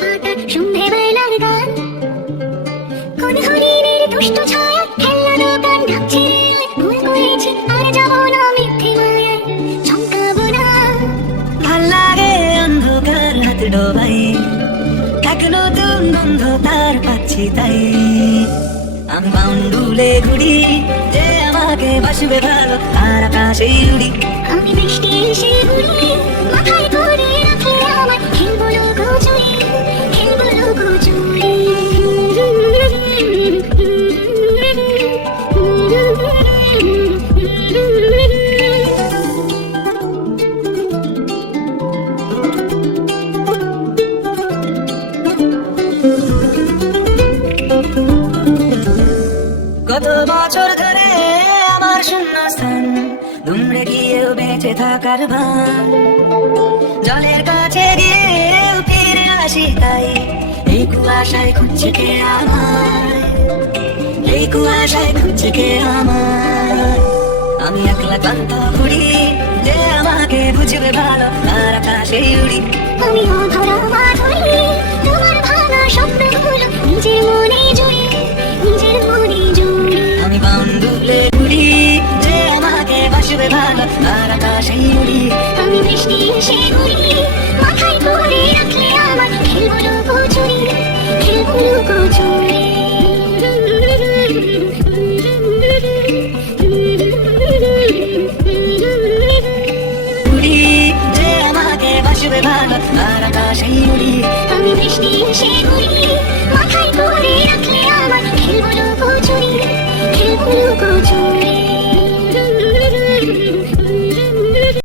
পাতা সন্ধেবেলার গান, কোন হরিণের দুষ্ট ছায়া খেলনা দোকান ডাকছে রে আয়, ভুল করেছি আর যাবো না মিথ্যে মায়ায় চমকাবো না। ভাল লাগে অন্ধকার রাত ডোবাই, এক নতুন গন্ধ তার পাচ্ছি তাই। আমি বাউন্ডুলে ঘুরি, যে আমাকে বাসবে ভালো আর আকাশেই উড়ি। আমি বৃষ্টি এসে ঘুরি, মাথায় করে রাখলে আমার খেলবো লুকোচুরি, খেলবো লুকোচুরি। কত বছর ধরে আমার শূন্যস্থান, দুমড়ে গিয়েও বেঁচে থাকার ভান। জলের কাছে গিয়েও ফিরে আসি তাই, এই কুয়াশায় খুঁজছে কে আমার, এই কুয়াশায় খুঁজছে কে আমার। আমি একলা ক্লান্ত ঘুরি, যে আমাকে বুঝবে ভালো আর আকাশে উড়ি। আমি অধরা মাধুরী,